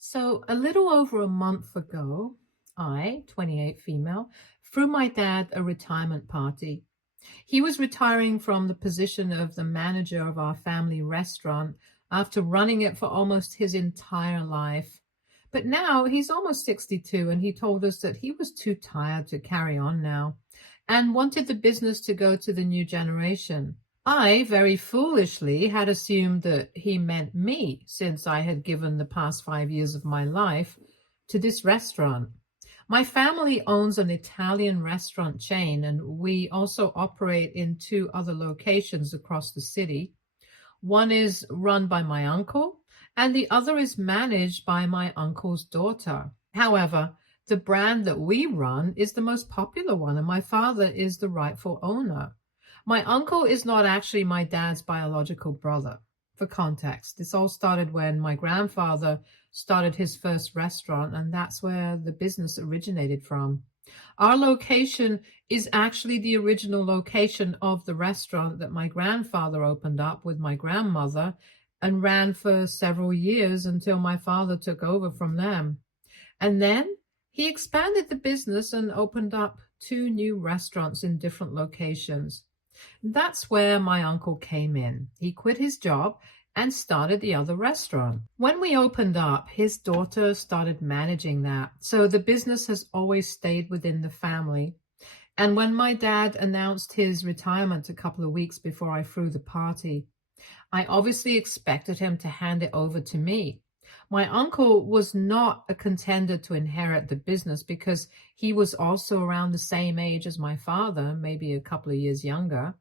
So, a little over a month ago, I, 28 female, threw my dad a retirement party. He was retiring from the position of the manager of our family restaurant after running it for almost his entire life. But now he's almost 62, and he told us that he was too tired to carry on now and wanted the business to go to the new generation. I very foolishly had assumed that he meant me, since I had given the past 5 years of my life to this restaurant. My family owns an Italian restaurant chain, and we also operate in two other locations across the city. One is run by my uncle, and the other is managed by my uncle's daughter. However, the brand that we run is the most popular one, and my father is the rightful owner. My uncle is not actually my dad's biological brother. For context, this all started when my grandfather started his first restaurant, and that's where the business originated from. Our location is actually the original location of the restaurant that my grandfather opened up with my grandmother and ran for several years until my father took over from them. And then he expanded the business and opened up two new restaurants in different locations. That's where my uncle came in. He quit his job and started the other restaurant. When we opened up, his daughter started managing that. So the business has always stayed within the family. And when my dad announced his retirement a couple of weeks before I threw the party, I obviously expected him to hand it over to me. My uncle was not a contender to inherit the business because he was also around the same age as my father, maybe a couple of years younger,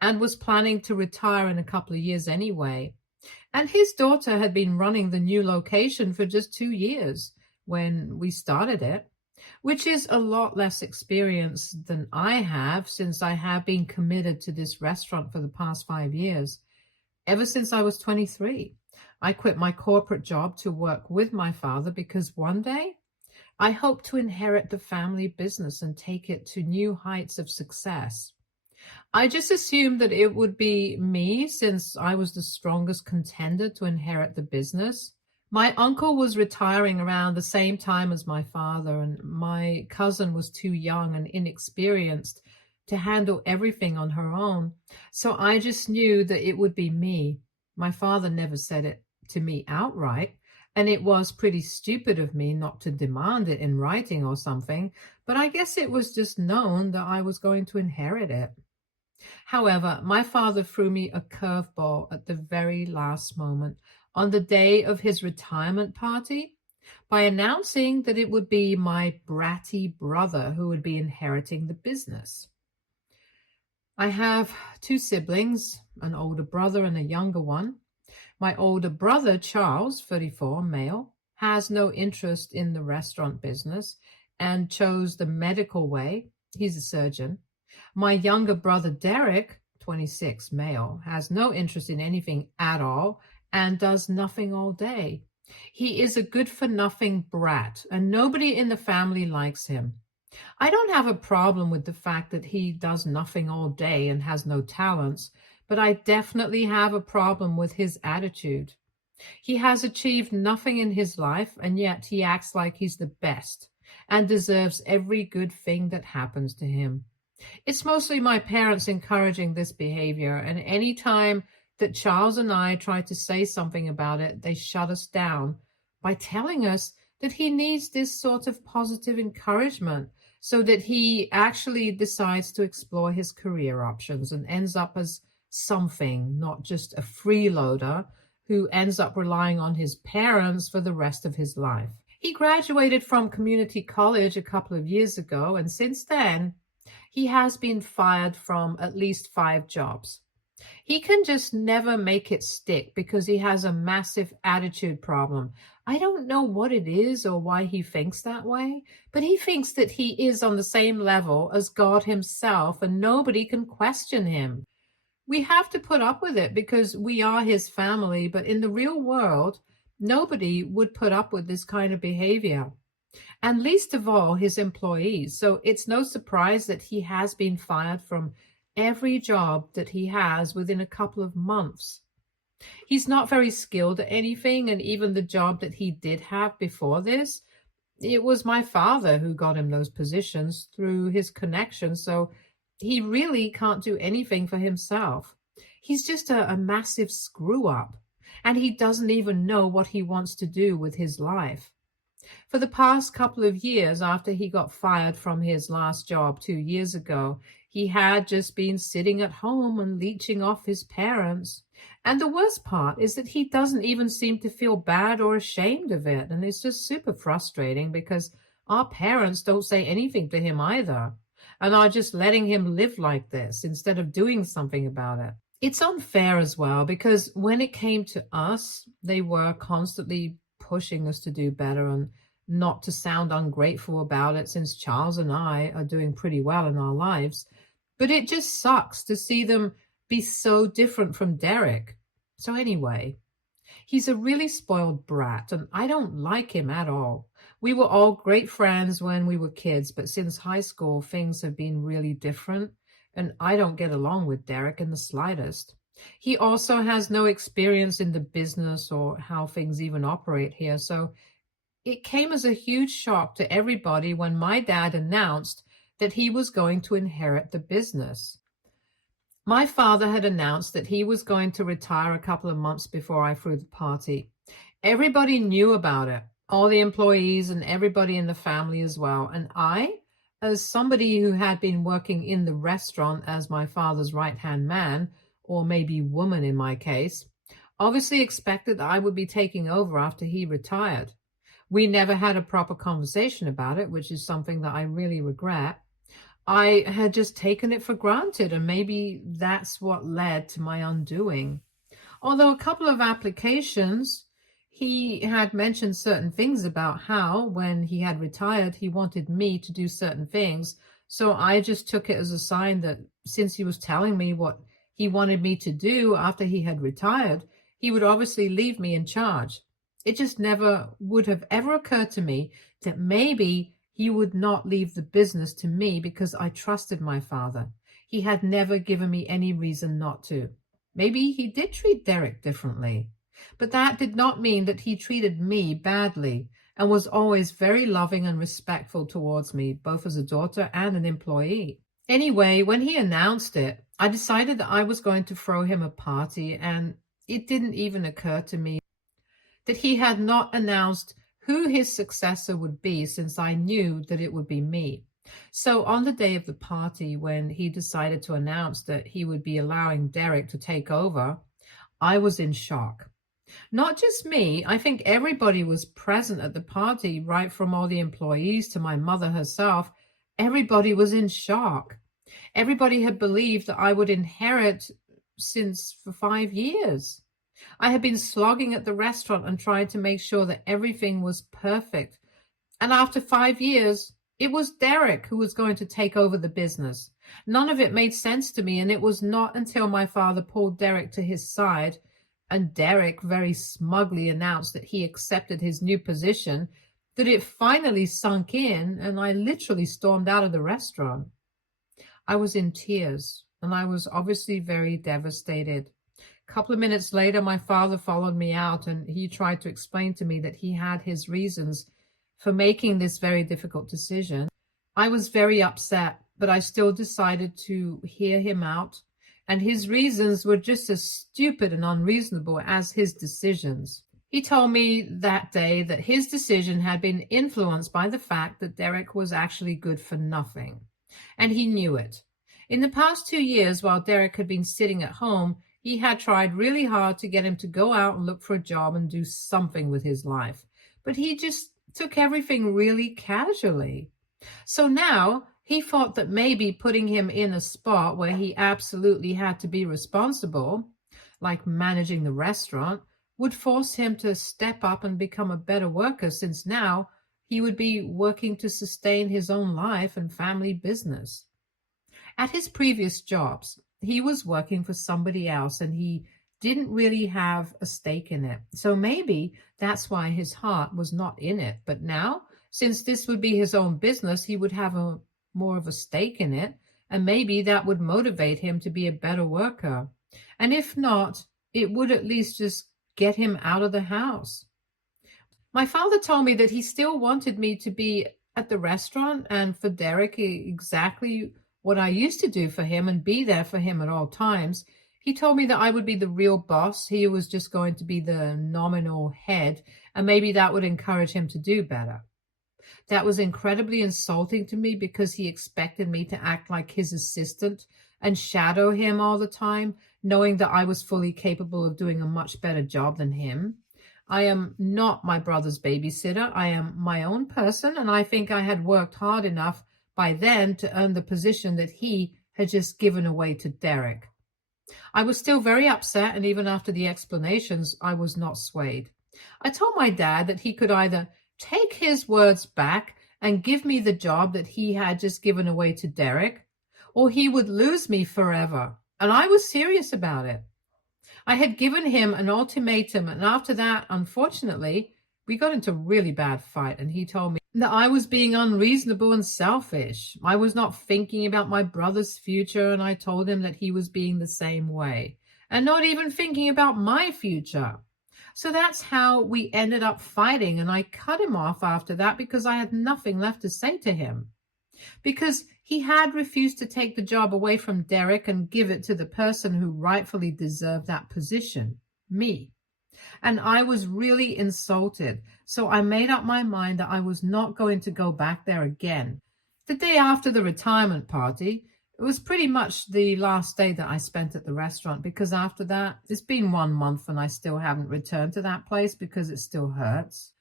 and was planning to retire in a couple of years anyway. And his daughter had been running the new location for just 2 years when we started it, which is a lot less experience than I have, since I have been committed to this restaurant for the past 5 years, ever since I was 23. I quit my corporate job to work with my father because one day I hope to inherit the family business and take it to new heights of success. I just assumed that it would be me, since I was the strongest contender to inherit the business. My uncle was retiring around the same time as my father, and my cousin was too young and inexperienced to handle everything on her own. So I just knew that it would be me. My father never said it to me outright, and it was pretty stupid of me not to demand it in writing or something, but I guess it was just known that I was going to inherit it. However, my father threw me a curveball at the very last moment on the day of his retirement party by announcing that it would be my bratty brother who would be inheriting the business. I have two siblings, an older brother and a younger one. My older brother, Charles, 34, male, has no interest in the restaurant business and chose the medical way. He's a surgeon. My younger brother, Derek, 26, male, has no interest in anything at all and does nothing all day. He is a good-for-nothing brat, and nobody in the family likes him. I don't have a problem with the fact that he does nothing all day and has no talents, but I definitely have a problem with his attitude. He has achieved nothing in his life, and yet he acts like he's the best and deserves every good thing that happens to him. It's mostly my parents encouraging this behavior, and any time that Charles and I try to say something about it, they shut us down by telling us that he needs this sort of positive encouragement so that he actually decides to explore his career options and ends up as something, not just a freeloader who ends up relying on his parents for the rest of his life. He graduated from community college a couple of years ago, and since then, he has been fired from at least 5 jobs. He can just never make it stick because he has a massive attitude problem. I don't know what it is or why he thinks that way, but he thinks that he is on the same level as God himself and nobody can question him. We have to put up with it because we are his family, but in the real world, nobody would put up with this kind of behavior, and least of all his employees. So it's no surprise that he has been fired from every job that he has within a couple of months. He's not very skilled at anything, and even the job that he did have before this, it was my father who got him those positions through his connections, so he really can't do anything for himself. He's just a massive screw up, and he doesn't even know what he wants to do with his life. For the past couple of years after he got fired from his last job 2 years ago, he had just been sitting at home and leeching off his parents. And the worst part is that he doesn't even seem to feel bad or ashamed of it. And it's just super frustrating because our parents don't say anything to him either and are just letting him live like this instead of doing something about it. It's unfair as well because when it came to us, they were constantly pushing us to do better and not to sound ungrateful about it since Charles and I are doing pretty well in our lives. But it just sucks to see them be so different from Derek. So anyway, he's a really spoiled brat and I don't like him at all. We were all great friends when we were kids, but since high school, things have been really different and I don't get along with Derek in the slightest. He also has no experience in the business or how things even operate here, so it came as a huge shock to everybody when my dad announced that he was going to inherit the business. My father had announced that he was going to retire a couple of months before I threw the party. Everybody knew about it, all the employees and everybody in the family as well, and I, as somebody who had been working in the restaurant as my father's right-hand man, or maybe woman in my case, obviously expected I would be taking over after he retired. We never had a proper conversation about it, which is something that I really regret. I had just taken it for granted, and maybe that's what led to my undoing. Although a couple of applications, he had mentioned certain things about how, when he had retired, he wanted me to do certain things. So I just took it as a sign that since he was telling me what he wanted me to do after he had retired, he would obviously leave me in charge. It just never would have ever occurred to me that maybe he would not leave the business to me because I trusted my father. He had never given me any reason not to. Maybe he did treat Derek differently, but that did not mean that he treated me badly and was always very loving and respectful towards me, both as a daughter and an employee. Anyway, when he announced it, I decided that I was going to throw him a party, and it didn't even occur to me that he had not announced who his successor would be, since I knew that it would be me. So on the day of the party, when he decided to announce that he would be allowing Derek to take over, I was in shock. Not just me, I think everybody was present at the party, right from all the employees to my mother herself. Everybody was in shock. Everybody had believed that I would inherit since for 5 years. I had been slogging at the restaurant and trying to make sure that everything was perfect. And after 5 years, it was Derek who was going to take over the business. None of it made sense to me, and it was not until my father pulled Derek to his side and Derek very smugly announced that he accepted his new position that it finally sunk in, and I literally stormed out of the restaurant. I was in tears, and I was obviously very devastated. A couple of minutes later, my father followed me out, and he tried to explain to me that he had his reasons for making this very difficult decision. I was very upset, but I still decided to hear him out, and his reasons were just as stupid and unreasonable as his decisions. He told me that day that his decision had been influenced by the fact that Derek was actually good for nothing, and he knew it. In the past 2 years, while Derek had been sitting at home, he had tried really hard to get him to go out and look for a job and do something with his life, but he just took everything really casually. So now he thought that maybe putting him in a spot where he absolutely had to be responsible, like managing the restaurant, would force him to step up and become a better worker, since now he would be working to sustain his own life and family business. At his previous jobs, he was working for somebody else and he didn't really have a stake in it. So maybe that's why his heart was not in it. But now, since this would be his own business, he would have more of a stake in it, and maybe that would motivate him to be a better worker. And if not, it would at least just get him out of the house. My father told me that he still wanted me to be at the restaurant and for Derek exactly what I used to do for him and be there for him at all times. He told me that I would be the real boss. He was just going to be the nominal head, and maybe that would encourage him to do better. That was incredibly insulting to me because he expected me to act like his assistant and shadow him all the time, knowing that I was fully capable of doing a much better job than him. I am not my brother's babysitter. I am my own person, and I think I had worked hard enough by then to earn the position that he had just given away to Derek. I was still very upset, and even after the explanations, I was not swayed. I told my dad that he could either take his words back and give me the job that he had just given away to Derek, or he would lose me forever. And I was serious about it. I had given him an ultimatum, and after that, unfortunately, we got into a really bad fight, and he told me that I was being unreasonable and selfish. I was not thinking about my brother's future, and I told him that he was being the same way, and not even thinking about my future. So that's how we ended up fighting, and I cut him off after that because I had nothing left to say to him. Because he had refused to take the job away from Derek and give it to the person who rightfully deserved that position, me. And I was really insulted. So I made up my mind that I was not going to go back there again. The day after the retirement party, it was pretty much the last day that I spent at the restaurant, because after that, it's been 1 month and I still haven't returned to that place because it still hurts.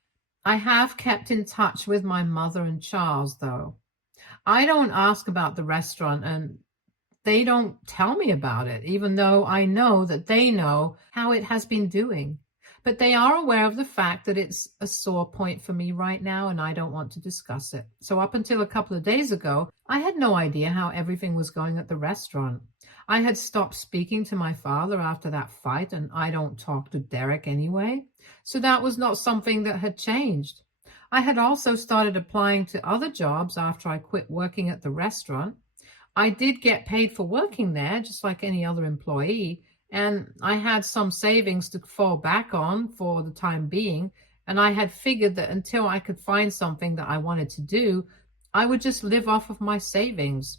I have kept in touch with my mother and Charles, though. I don't ask about the restaurant, and they don't tell me about it, even though I know that they know how it has been doing. But they are aware of the fact that it's a sore point for me right now, and I don't want to discuss it. So up until a couple of days ago, I had no idea how everything was going at the restaurant. I had stopped speaking to my father after that fight, and I don't talk to Derek anyway. So that was not something that had changed. I had also started applying to other jobs after I quit working at the restaurant. I did get paid for working there, just like any other employee, and I had some savings to fall back on for the time being, and I had figured that until I could find something that I wanted to do, I would just live off of my savings.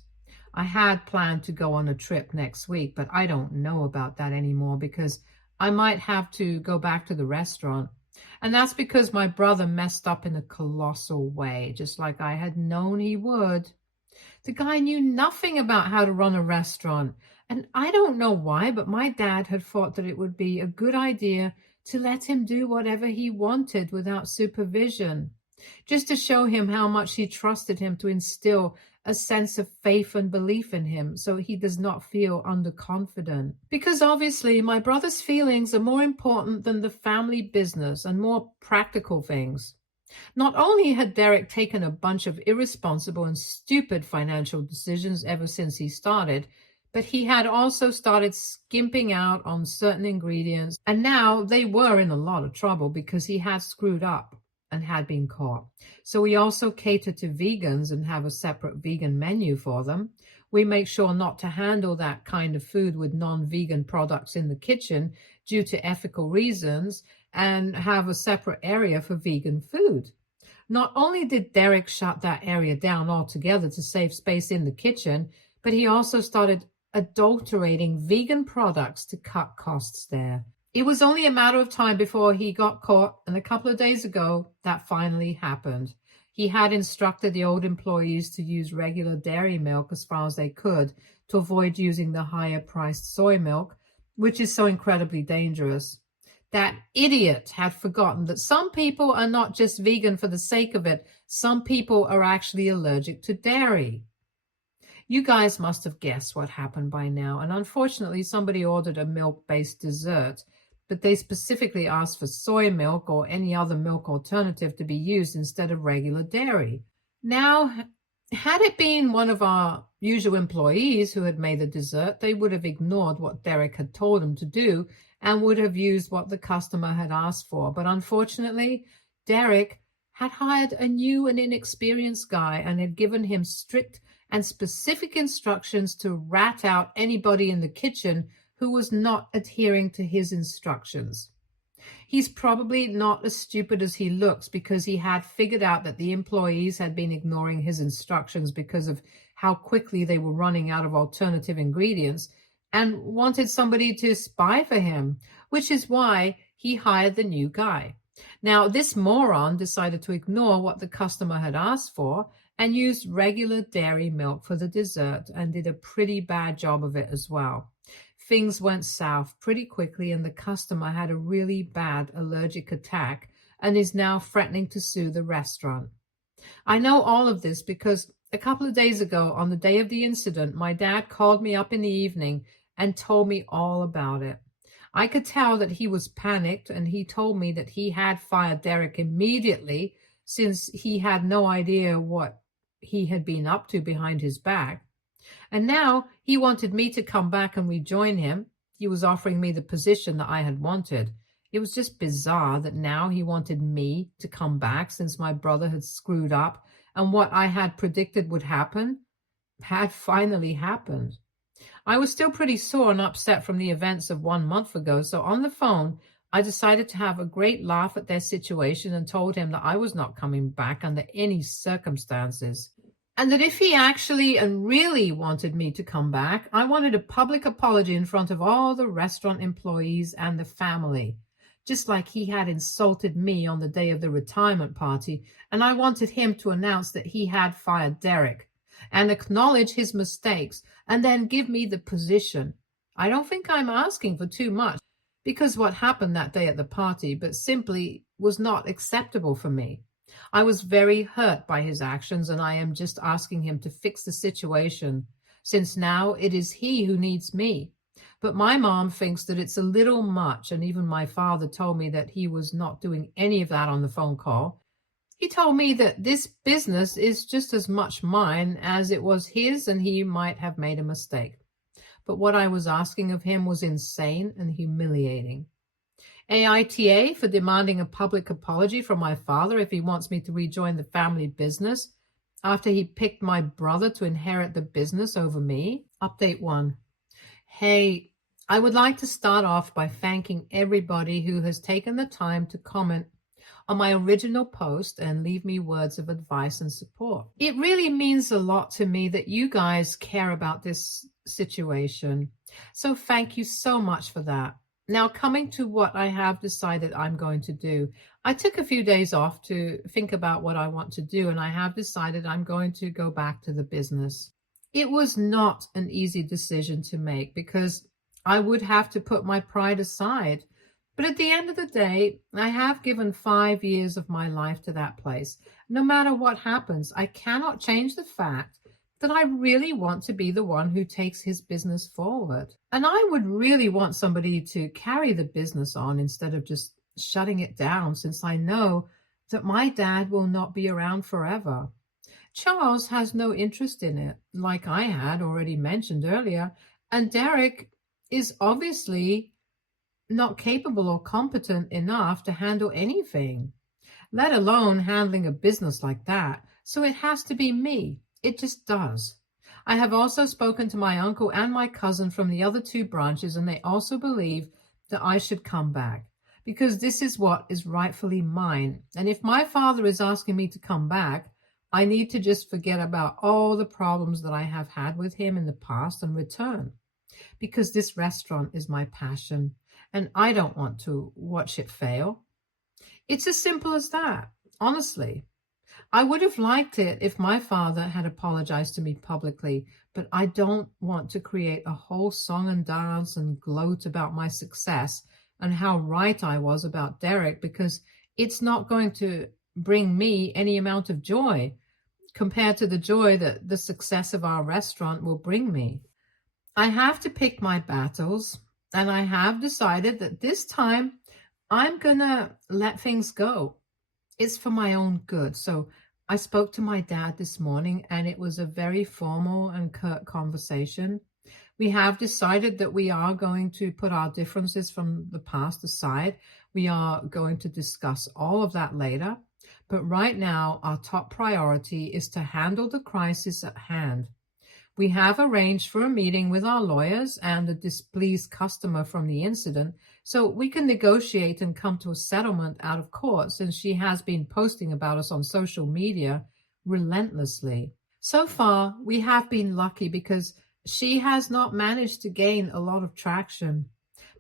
I had planned to go on a trip next week, but I don't know about that anymore because I might have to go back to the restaurant. And that's because my brother messed up in a colossal way, just like I had known he would. The guy knew nothing about how to run a restaurant. And I don't know why, but my dad had thought that it would be a good idea to let him do whatever he wanted without supervision, just to show him how much he trusted him, to instill a sense of faith and belief in him so he does not feel underconfident. Because obviously my brother's feelings are more important than the family business and more practical things. Not only had Derek taken a bunch of irresponsible and stupid financial decisions ever since he started, but he had also started skimping out on certain ingredients, and now they were in a lot of trouble because he had screwed up and had been caught. So we also cater to vegans and have a separate vegan menu for them. We make sure not to handle that kind of food with non-vegan products in the kitchen due to ethical reasons, and have a separate area for vegan food. Not only did Derek shut that area down altogether to save space in the kitchen, but he also started adulterating vegan products to cut costs there. It was only a matter of time before he got caught, and a couple of days ago, that finally happened. He had instructed the old employees to use regular dairy milk as far as they could to avoid using the higher-priced soy milk, which is so incredibly dangerous. That idiot had forgotten that some people are not just vegan for the sake of it. Some people are actually allergic to dairy. You guys must have guessed what happened by now, and unfortunately somebody ordered a milk-based dessert, but they specifically asked for soy milk or any other milk alternative to be used instead of regular dairy. Now, had it been one of our usual employees who had made the dessert, they would have ignored what Derek had told them to do and would have used what the customer had asked for. But unfortunately, Derek had hired a new and inexperienced guy and had given him strict and specific instructions to rat out anybody in the kitchen who was not adhering to his instructions. He's probably not as stupid as he looks, because he had figured out that the employees had been ignoring his instructions because of how quickly they were running out of alternative ingredients, and wanted somebody to spy for him, which is why he hired the new guy. Now, this moron decided to ignore what the customer had asked for and used regular dairy milk for the dessert, and did a pretty bad job of it as well. Things went south pretty quickly, and the customer had a really bad allergic attack and is now threatening to sue the restaurant. I know all of this because a couple of days ago, on the day of the incident, my dad called me up in the evening and told me all about it. I could tell that he was panicked, and he told me that he had fired Derek immediately, since he had no idea what he had been up to behind his back. And now he wanted me to come back and rejoin him. He was offering me the position that I had wanted. It was just bizarre that now he wanted me to come back, since my brother had screwed up and what I had predicted would happen had finally happened. I was still pretty sore and upset from the events of 1 month ago, so on the phone, I decided to have a great laugh at their situation and told him that I was not coming back under any circumstances. And that if he actually and really wanted me to come back, I wanted a public apology in front of all the restaurant employees and the family, just like he had insulted me on the day of the retirement party, and I wanted him to announce that he had fired Derek and acknowledge his mistakes and then give me the position. I don't think I'm asking for too much, because what happened that day at the party but simply was not acceptable for me. I was very hurt by his actions, and I am just asking him to fix the situation, since now it is he who needs me. But my mom thinks that it's a little much, and even my father told me that he was not doing any of that on the phone call. He told me that this business is just as much mine as it was his, and he might have made a mistake. But what I was asking of him was insane and humiliating. AITA for demanding a public apology from my father if he wants me to rejoin the family business after he picked my brother to inherit the business over me. Update 1. Hey, I would like to start off by thanking everybody who has taken the time to comment on my original post and leave me words of advice and support. It really means a lot to me that you guys care about this situation. So thank you so much for that. Now, coming to what I have decided I'm going to do. I took a few days off to think about what I want to do, and I have decided I'm going to go back to the business. It was not an easy decision to make, because I would have to put my pride aside. But at the end of the day, I have given 5 years of my life to that place. No matter what happens, I cannot change the fact that I really want to be the one who takes his business forward. And I would really want somebody to carry the business on instead of just shutting it down, since I know that my dad will not be around forever. Charles has no interest in it, like I had already mentioned earlier, and Derek is obviously not capable or competent enough to handle anything, let alone handling a business like that. So it has to be me. It just does. I have also spoken to my uncle and my cousin from the other 2 branches, and they also believe that I should come back, because this is what is rightfully mine. And if my father is asking me to come back, I need to just forget about all the problems that I have had with him in the past and return, because this restaurant is my passion, and I don't want to watch it fail. It's as simple as that, honestly. I would have liked it if my father had apologized to me publicly, but I don't want to create a whole song and dance and gloat about my success and how right I was about Derek, because it's not going to bring me any amount of joy compared to the joy that the success of our restaurant will bring me. I have to pick my battles, and I have decided that this time I'm going to let things go. It's for my own good. So I spoke to my dad this morning, and it was a very formal and curt conversation. We have decided that we are going to put our differences from the past aside. We are going to discuss all of that later. But right now, our top priority is to handle the crisis at hand. We have arranged for a meeting with our lawyers and a displeased customer from the incident so we can negotiate and come to a settlement out of court, since she has been posting about us on social media relentlessly. So far, we have been lucky because she has not managed to gain a lot of traction.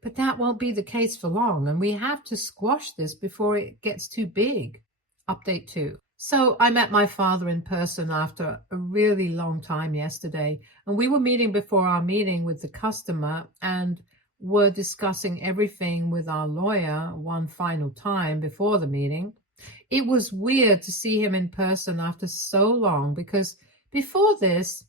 But that won't be the case for long, and we have to squash this before it gets too big. Update 2. So I met my father in person after a really long time yesterday, and we were meeting before our meeting with the customer and were discussing everything with our lawyer one final time before the meeting. It was weird to see him in person after so long, because before this,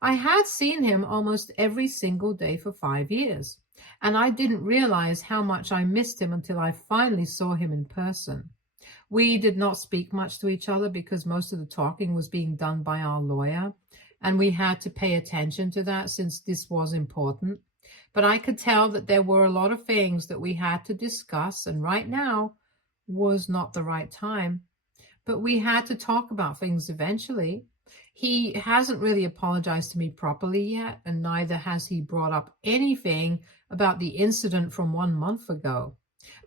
I had seen him almost every single day for 5 years, and I didn't realize how much I missed him until I finally saw him in person. We did not speak much to each other because most of the talking was being done by our lawyer, and we had to pay attention to that since this was important. But I could tell that there were a lot of things that we had to discuss, and right now was not the right time. But we had to talk about things eventually. He hasn't really apologized to me properly yet, and neither has he brought up anything about the incident from 1 month ago.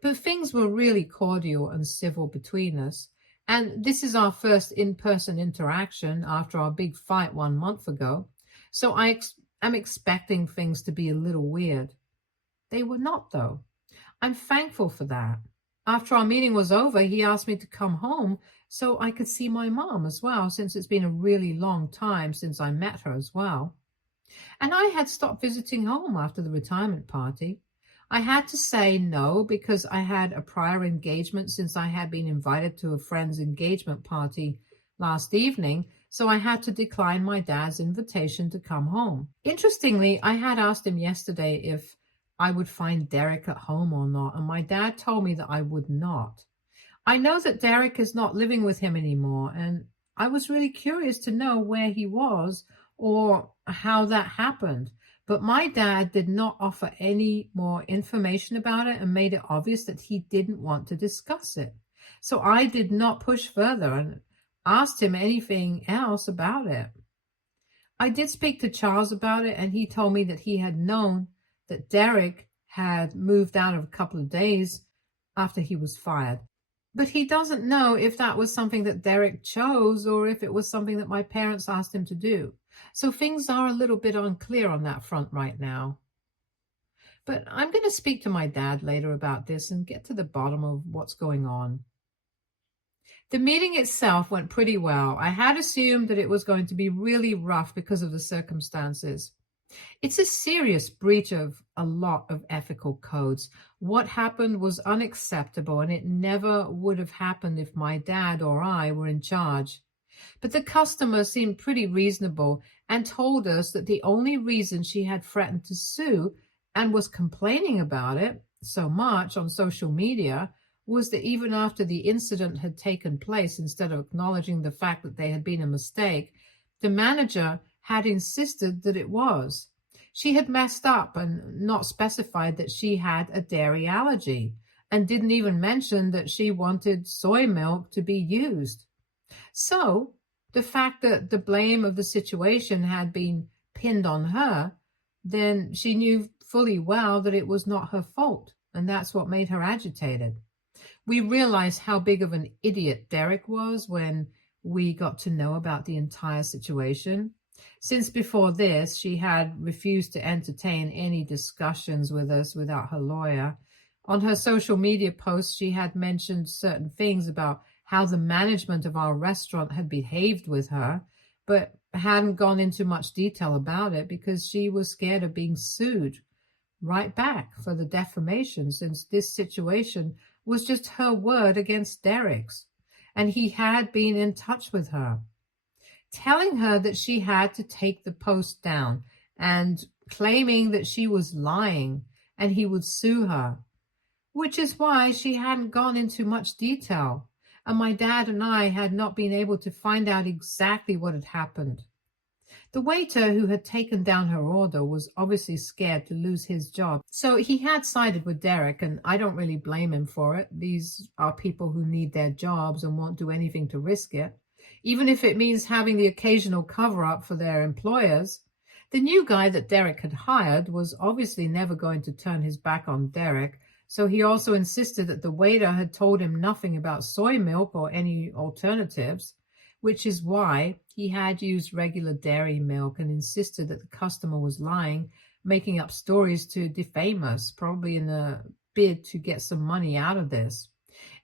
But things were really cordial and civil between us, and this is our first in-person interaction after our big fight 1 month ago, so I am expecting things to be a little weird. They were not, though. I'm thankful for that. After our meeting was over, he asked me to come home so I could see my mom as well, since it's been a really long time since I met her as well. And I had stopped visiting home after the retirement party. I had to say no because I had a prior engagement, since I had been invited to a friend's engagement party last evening, so I had to decline my dad's invitation to come home. Interestingly, I had asked him yesterday if I would find Derek at home or not, and my dad told me that I would not. I know that Derek is not living with him anymore, and I was really curious to know where he was or how that happened. But my dad did not offer any more information about it and made it obvious that he didn't want to discuss it. So I did not push further and asked him anything else about it. I did speak to Charles about it, and he told me that he had known that Derek had moved out of a couple of days after he was fired. But he doesn't know if that was something that Derek chose or if it was something that my parents asked him to do. So things are a little bit unclear on that front right now. But I'm going to speak to my dad later about this and get to the bottom of what's going on. The meeting itself went pretty well. I had assumed that it was going to be really rough because of the circumstances. It's a serious breach of a lot of ethical codes. What happened was unacceptable, and it never would have happened if my dad or I were in charge. But the customer seemed pretty reasonable and told us that the only reason she had threatened to sue and was complaining about it so much on social media was that even after the incident had taken place, instead of acknowledging the fact that there had been a mistake, the manager had insisted that it was. She had messed up and not specified that she had a dairy allergy, and didn't even mention that she wanted soy milk to be used. So the fact that the blame of the situation had been pinned on her, then she knew fully well that it was not her fault, and that's what made her agitated. We realized how big of an idiot Derek was when we got to know about the entire situation. Since before this, she had refused to entertain any discussions with us without her lawyer. On her social media posts, she had mentioned certain things about how the management of our restaurant had behaved with her, but hadn't gone into much detail about it because she was scared of being sued right back for the defamation, since this situation was just her word against Derek's, and he had been in touch with her, telling her that she had to take the post down and claiming that she was lying and he would sue her, which is why she hadn't gone into much detail, and my dad and I had not been able to find out exactly what had happened. The waiter who had taken down her order was obviously scared to lose his job, so he had sided with Derek, and I don't really blame him for it. These are people who need their jobs and won't do anything to risk it, even if it means having the occasional cover-up for their employers. The new guy that Derek had hired was obviously never going to turn his back on Derek, so he also insisted that the waiter had told him nothing about soy milk or any alternatives, which is why he had used regular dairy milk and insisted that the customer was lying, making up stories to defame us, probably in a bid to get some money out of this.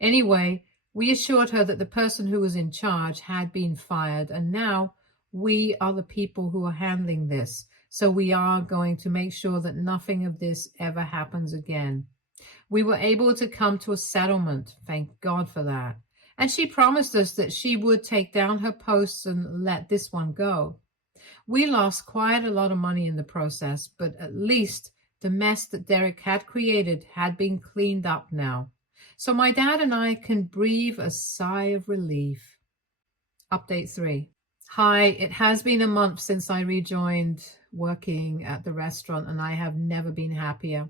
Anyway, we assured her that the person who was in charge had been fired, and now we are the people who are handling this. So we are going to make sure that nothing of this ever happens again. We were able to come to a settlement, thank God for that. And she promised us that she would take down her posts and let this one go. We lost quite a lot of money in the process, but at least the mess that Derek had created had been cleaned up now. So my dad and I can breathe a sigh of relief. Update 3. Hi, it has been a month since I rejoined working at the restaurant, and I have never been happier.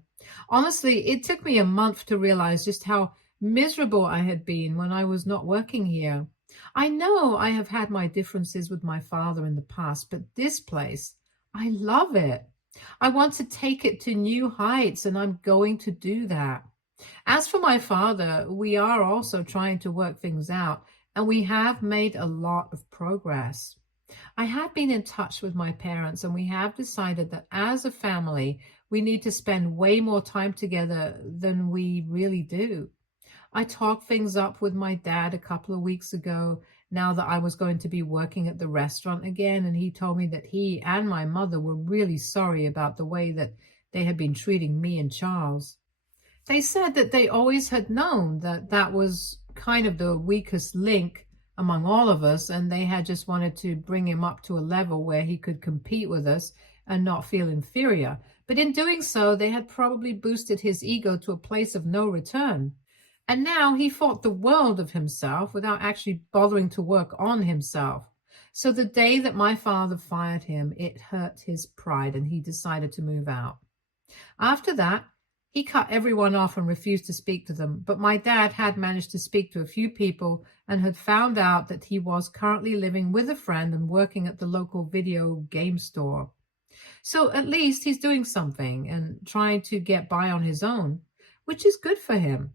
Honestly, it took me a month to realize just how miserable I had been when I was not working here. I know I have had my differences with my father in the past, but this place, I love it. I want to take it to new heights, and I'm going to do that. As for my father, we are also trying to work things out, and we have made a lot of progress. I have been in touch with my parents, and we have decided that as a family, we need to spend way more time together than we really do. I talked things up with my dad a couple of weeks ago, now that I was going to be working at the restaurant again, and he told me that he and my mother were really sorry about the way that they had been treating me and Charles. They said that they always had known that that was kind of the weakest link among all of us, and they had just wanted to bring him up to a level where he could compete with us and not feel inferior. But in doing so, they had probably boosted his ego to a place of no return. And now he thought the world of himself without actually bothering to work on himself. So the day that my father fired him, it hurt his pride, and he decided to move out. After that, he cut everyone off and refused to speak to them, but my dad had managed to speak to a few people and had found out that he was currently living with a friend and working at the local video game store. So at least he's doing something and trying to get by on his own, which is good for him.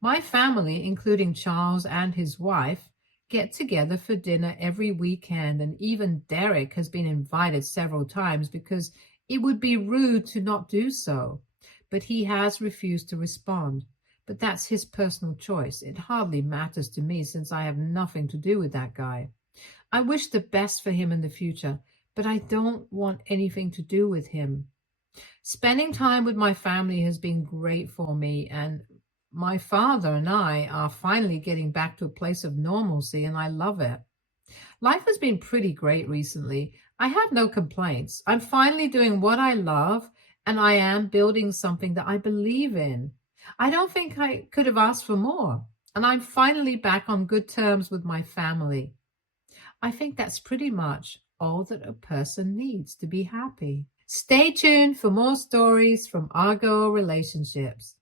My family, including Charles and his wife, get together for dinner every weekend, and even Derek has been invited several times because it would be rude to not do so. But he has refused to respond. But that's his personal choice. It hardly matters to me since I have nothing to do with that guy. I wish the best for him in the future, but I don't want anything to do with him. Spending time with my family has been great for me, and my father and I are finally getting back to a place of normalcy, and I love it. Life has been pretty great recently. I have no complaints. I'm finally doing what I love, and I am building something that I believe in. I don't think I could have asked for more, and I'm finally back on good terms with my family. I think that's pretty much all that a person needs to be happy. Stay tuned for more stories from Argo Relationships.